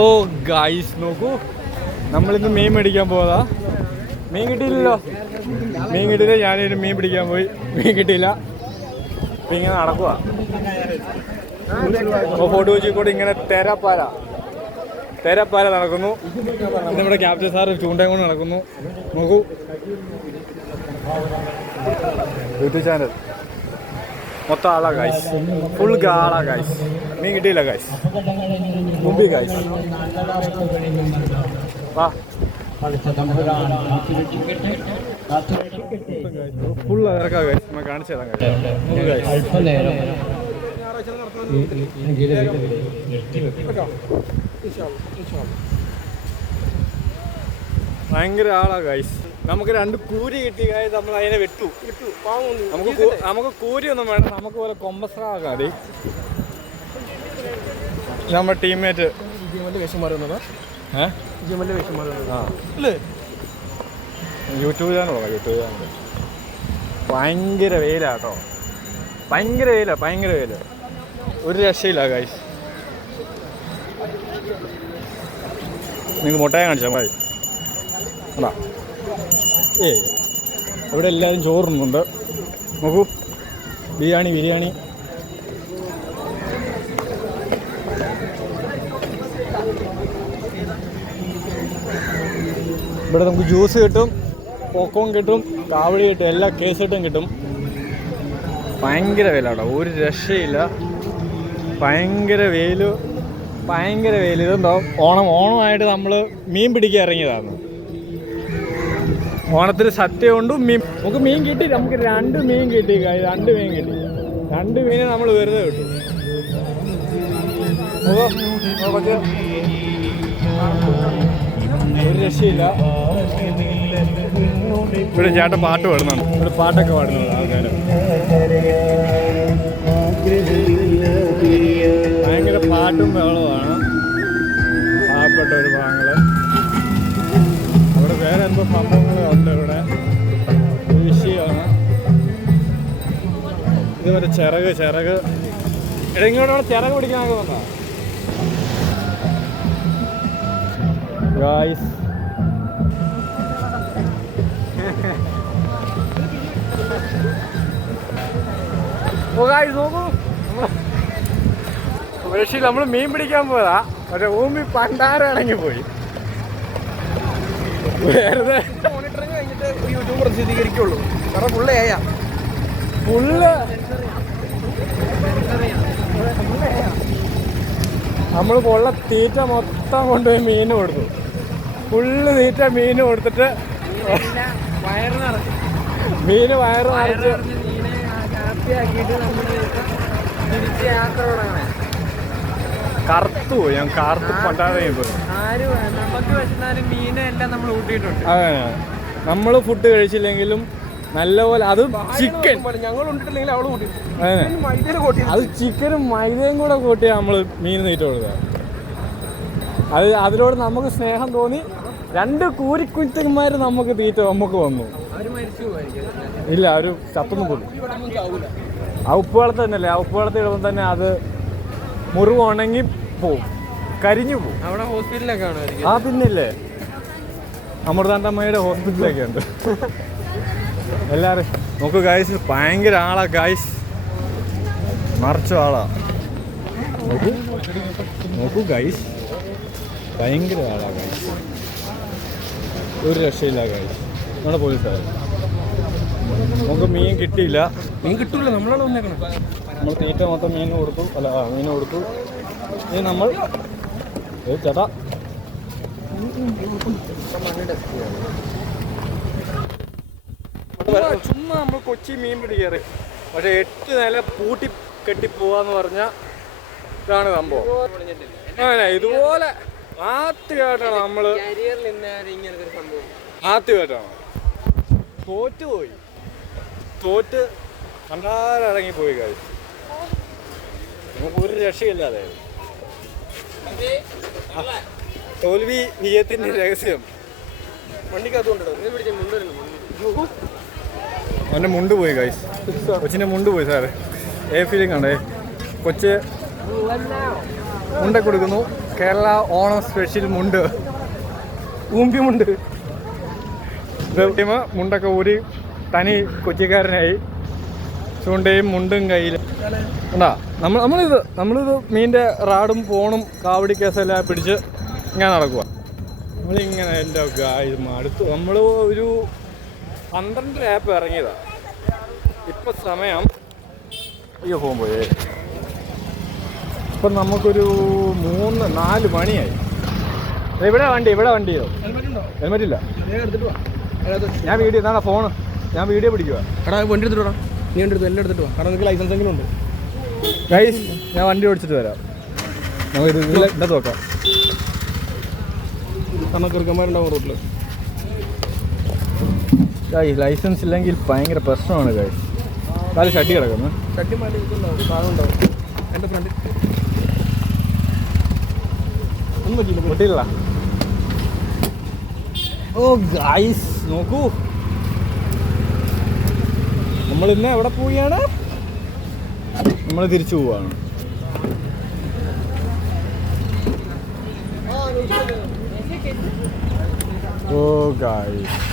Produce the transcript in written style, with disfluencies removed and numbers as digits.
ഓ guys നോക്കൂ, നമ്മളിന്ന് മീൻ മേടിക്കാൻ പോയതാ. മീൻ കിട്ടിയില്ലല്ലോ, മീൻ കിട്ടിയില്ല. ഞാനൊരു മീൻ പിടിക്കാൻ പോയി, മീൻ കിട്ടിയില്ല. അപ്പം ഇങ്ങനെ നടക്കുക. ഫോട്ടോ വെച്ചിക്കൂടെ ഇങ്ങനെ തെരപ്പാല നടക്കുന്നു. നമ്മുടെ ക്യാപ്റ്റൻ സാറ് ചൂണ്ടയും കൊണ്ട് നടക്കുന്നു. നോക്കൂ, യൂട്യൂബ് ചാനൽ മൊത്തം ആളാ ഗൈസ്, ഫുൾ ആളാ ഗൈസ്. മീൻ കിട്ടിയില്ല ഗൈസ്, മുമ്പി ഗൈസ്. വാ, ഫുൾ ഇറക്കാ ഗൈസ്. നമ്മൾ കാണിച്ചു തരാം ഗൈസ്. ഭയങ്കര ആളാ ഗൈസ്. നമുക്ക് 2 കൂരി കിട്ടി ഗൈസ്. നമ്മൾ അതിനെ വിട്ടു. നമുക്ക് കൂരി ഒന്നും വേണ്ട, നമുക്ക് പോലെ കൊമ്പസ്രാകാം. മതി. നമ്മുടെ ടീംമേറ്റ് യൂട്യൂബ് ചാനൽ ഭയങ്കര വെയിലാട്ടോ, ഭയങ്കര വെയില. ഒരു രക്ഷയില്ല ഗൈസ്. നിങ്ങൾക്ക് മുട്ടയെ കാണിച്ചാൽ മതി. അല്ല ഇവിടെ എല്ലാവരും ചോറുന്നുണ്ട്. നോക്കൂ, ബിരിയാണി. ഇവിടെ നമുക്ക് ജ്യൂസ് കിട്ടും, പോക്കോൺ കിട്ടും, കാവടി കിട്ടും, എല്ലാ കേസിട്ടും കിട്ടും. ഭയങ്കര വെയിലാട്ടോ, ഒരു രക്ഷയില്ല. ഭയങ്കര വെയിൽ. ഇതെന്തോ ഓണമായിട്ട് നമ്മൾ മീൻ പിടിക്കാൻ ഇറങ്ങിയതാണ്. ഓണത്തിന് സദ്യ കൊണ്ടും നമുക്ക് മീൻ കിട്ടി. നമുക്ക് 2 മീൻ കിട്ടി. 2 മീൻ കിട്ടി. 2 മീനെ നമ്മൾ വെറുതെ കിട്ടും. ഒരു രക്ഷയില്ല. ഇവിടെ ചേട്ടൻ പാട്ട് പാടുന്നുണ്ട്. ഇവിടെ പാട്ടൊക്കെ പാടുന്നുണ്ട് ആൾക്കാർ. ഭയങ്കര പാട്ടും ബഹളമാണ് പാവപ്പെട്ട ഒരു ഭാഗങ്ങള്. അവിടെ വേറെ എന്തോ സംഭവങ്ങളുണ്ട്. ഇവിടെ വിഷയമാണ്. ഇതുവരെ ചിറക് ഇടങ്ങോട്ടോടെ ചിറക് പിടിക്കാനൊക്കെ വന്നാ ഗായ്സ്. നോക്കൂ, പക്ഷേ നമ്മൾ മീൻ പിടിക്കാൻ പോയതാ. പക്ഷെ ഭൂമി പണ്ടാരടങ്ങി പോയി. വെറുതെ മോണിറ്ററിങ് കഴിഞ്ഞിട്ട് യൂട്യൂബ് പ്രസിദ്ധീകരിക്കുള്ളൂ. കാരണം നമ്മൾ കൊള്ള തീറ്റ മൊത്തം കൊണ്ടുപോയി മീന് കൊടുത്തു. തീറ്റ മീന് കൊടുത്തിട്ട് മീന് വയറ് നിറച്ച് കറുത്തു പോയി. ഞാൻ കറുത്ത് പണ്ടാതെ പോയി. അതെ, നമ്മൾ ഫുഡ് കഴിച്ചില്ലെങ്കിലും നല്ലപോലെ അത് ചിക്കൻ അത് ചിക്കനും മൈദയും കൂടെ കൂട്ടിയാണ് നമ്മൾ മീൻ തീറ്റ കൊടുക്കുക. അതിനോട് നമുക്ക് സ്നേഹം തോന്നി. 2 കൂരിക്കുറ്റന്മാർ നമുക്ക് തീറ്റ നമുക്ക് വന്നു. ഇല്ല, ഒരു ചത്തൊന്നും പോലും. ആ ഉപ്പുവെള്ളത്ത് തന്നെയല്ലേ, ആ ഉപ്പുവെള്ളത്തിൽ ഇടുമ്പോൾ തന്നെ അത് മുറിവ് ഉണങ്ങി പോവും, കരിഞ്ഞു പോവും. അവിടെ ഹോസ്പിറ്റലൊക്കെ ആണ്. ആ പിന്നില്ലേ, അമൃതാണ്ടമ്മയുടെ ഹോസ്പിറ്റലൊക്കെ ഉണ്ട്. എല്ലാവരും നോക്കൂ ഗൈസ്, ഭയങ്കര ആളാ ഗൈസ്, മറിച്ച ആളാ. നോക്കൂ ഗൈസ്, ഭയങ്കര ആളാ ഗൈസ്, ഒരു രക്ഷയില്ല ഗൈസ്. നമ്മുടെ പോലീസുകാർ നമുക്ക് മീൻ കിട്ടിയില്ല. മീൻ കിട്ടൂല, നമ്മളാണ് വന്നേക്കണം. നമ്മൾ തീറ്റ മൊത്തം മീൻ കൊടുത്തു. ഇനി നമ്മൾ ചേട്ടാ ചുമ്മാ നമ്മൾ കൊച്ചി മീൻ പിടിക്കാറ്. പക്ഷെ 8 നില പൂട്ടി കെട്ടിപ്പോവാന്ന് പറഞ്ഞാൽ ഇതാണ് സംഭവം. അങ്ങനെ ഇതുപോലെ ആദ്യമായിട്ടാണ് നമ്മൾ ആദ്യമായിട്ടാണ് തോറ്റ് കണ്ടാലിറങ്ങിപ്പോയി കാര്യം. നമുക്ക് ഒരു രക്ഷയില്ലാതെ. തോൽവി വിജയത്തിന്റെ രഹസ്യം അവൻ്റെ മുണ്ട് പോയി ഗൈസ്, കൊച്ചിൻ്റെ മുണ്ട് പോയി സാറ്. ഫീലിംഗ് ആണ്. കൊച്ച് മുണ്ട കൊടുക്കുന്നു, കേരള ഓണം സ്പെഷ്യൽ മുണ്ട്, ഊമ്പി മുണ്ട്. മുണ്ടൊക്കെ ഊരി തനി കൊച്ചിക്കാരനായി, ചൂണ്ടയും മുണ്ടും കയ്യിൽ ഉണ്ടാ. നമ്മളിത് മീനിൻ്റെ റാഡും ഫോണും കാവടി കേസെല്ലാം പിടിച്ച് ഇങ്ങനെ നടക്കുക. നമ്മളിങ്ങനെ എൻ്റെ ഇത് അടുത്ത് നമ്മൾ ഒരു 12 ആപ്പ് ഇറങ്ങിയതാണ്. ഇപ്പം സമയം പോയേ ഇപ്പം നമുക്കൊരു 3-4 മണിയായി. ഇവിടെ വണ്ടിയോ ഹെൽമെറ്റില്ല. ഞാൻ വീഡിയോ ഇതാണ് ഫോണ്, ഞാൻ വീഡിയോ പിടിക്കുക. എടാ വണ്ടി എടുത്തിട്ടോ, നീ വണ്ടി എടുത്തു, എല്ലാം എടുത്തിട്ടോ. കാരണം നിങ്ങൾക്ക് ലൈസൻസ് എങ്കിലും ഉണ്ട്. ഗൈസ് ഞാൻ വണ്ടി ഓടിച്ചിട്ട് വരാം, നമുക്ക് ഇത് നോക്കാം. നമുക്ക് ചെറുക്കന്മാരുണ്ടാവും റോഡിൽ. ലൈസൻസ് ഇല്ലെങ്കിൽ ഭയങ്കര പ്രശ്നമാണ് ഗൈസ്. കാല് ഷട്ടി കിടക്കുന്നു, ഷട്ടി മാറ്റി ഉണ്ടാവും, സാധനം ഉണ്ടാവും. എൻ്റെ ഫ്രണ്ട് ഒന്നും പറ്റിയില്ല. ഓ ഗൈസ് നോക്കൂ, നമ്മൾ ഇന്ന് എവിടെ പോവുകയാണ്? നമ്മൾ തിരിച്ചു പോവാണ്. ഓ ഗൈസ്